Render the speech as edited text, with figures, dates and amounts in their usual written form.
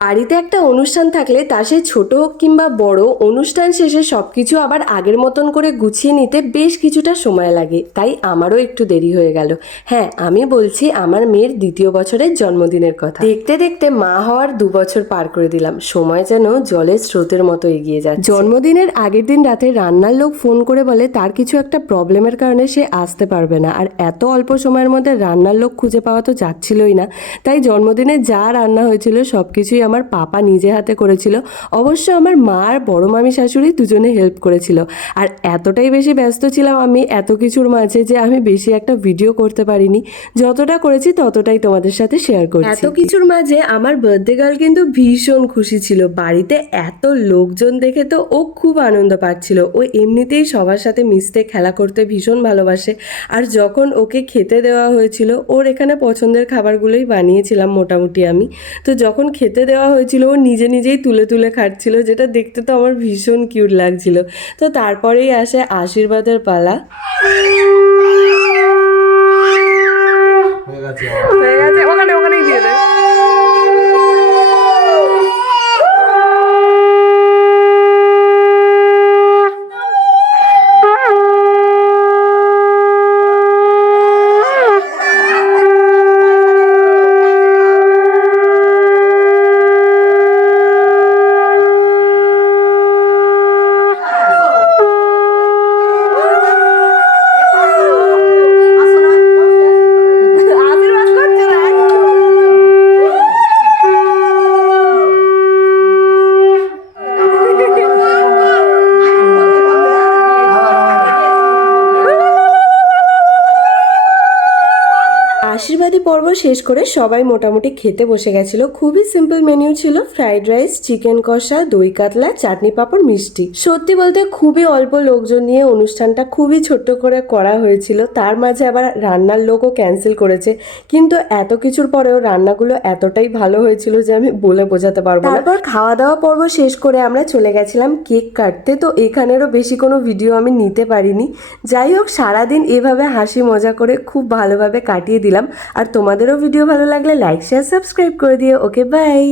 বাড়িতে একটা অনুষ্ঠান থাকলে তা সে ছোট হোক কিংবা বড়, অনুষ্ঠান শেষে সবকিছু আবার আগের মতন করে গুছিয়ে নিতে বেশ কিছুটা সময় লাগে। তাই আমারও একটু দেরি হয়ে গেল। হ্যাঁ, আমি বলছি আমার মেয়ের 2য় বছরের জন্মদিনের কথা। দেখতে দেখতে মা হওয়ার 2 বছর পার করে দিলাম। সময় যেন জলের স্রোতের মতো এগিয়ে যাচ্ছে। জন্মদিনের আগের দিন রাতে রান্নার লোক ফোন করে বলে তার কিছু একটা প্রবলেমের কারণে সে আসতে পারবে না। আর এত অল্প সময়ের মধ্যে রান্নার লোক খুঁজে পাওয়া তো যাচ্ছিলই না। তাই জন্মদিনে যা রান্না হয়েছিল সবকিছুই আমার পাপা নিজে হাতে করেছিল। অবশ্য আমার মা আর বড় মামি শাশুড়ি দুজনে হেল্প করেছিল। আর এতটাই বেশি ব্যস্ত ছিলাম আমি এত কিছুর মাঝে যে আমি বেশি একটা ভিডিও করতে পারিনি। যতটা করেছি ততটাই তোমাদের সাথে শেয়ার করছি। এত কিছুর মাঝে আমার বার্থডে গার্ল কিন্তু ভীষণ খুশি ছিল। বাড়িতে এত লোকজন দেখে তো ও খুব আনন্দ পাচ্ছিল। ও এমনিতেই সবার সাথে মিশতে খেলা করতে ভীষণ ভালোবাসে। আর যখন ওকে খেতে দেওয়া হয়েছিল, ওর এখানে পছন্দের খাবারগুলোই বানিয়েছিলাম মোটামুটি আমি। তো যখন খেতে দেওয়া হয়েছিল ও নিজে নিজেই তুলে তুলে খাচ্ছিল, যেটা দেখতে তো আমার ভীষণ কিউট লাগছিল। তো তারপরেই আসে আশীর্বাদের পালা। হয়ে গেছে, ওখানেই দিয়ে দে। আশীর্বাদী পর্ব শেষ করে সবাই মোটামুটি খেতে বসে গেছিল। খুবই সিম্পল মেনু ছিল, ফ্রাইড রাইস, চিকেন কষা, দই কাতলা, চাটনি পাঁপড়, মিষ্টি। সত্যি বলতে খুবই অল্প লোকজন নিয়ে অনুষ্ঠানটা খুবই ছোট্ট করে করা হয়েছিল। তার মাঝে আবার রান্নার লোকও ক্যান্সেল করেছে, কিন্তু এত কিছুর পরেও রান্নাগুলো এতটাই ভালো হয়েছিল যে আমি বলে বোঝাতে পারবো না। তারপর খাওয়া দাওয়া পর্ব শেষ করে আমরা চলে গেছিলাম কেক কাটতে। তো এখানেরও বেশি কোনো ভিডিও আমি নিতে পারিনি। যাই হোক, সারাদিন এভাবে হাসি মজা করে খুব ভালোভাবে কাটিয়ে দিলাম। আর তোমাদেরও ভিডিও ভালো লাগলে লাইক, শেয়ার, সাবস্ক্রাইব করে দিও। ওকে, বাই।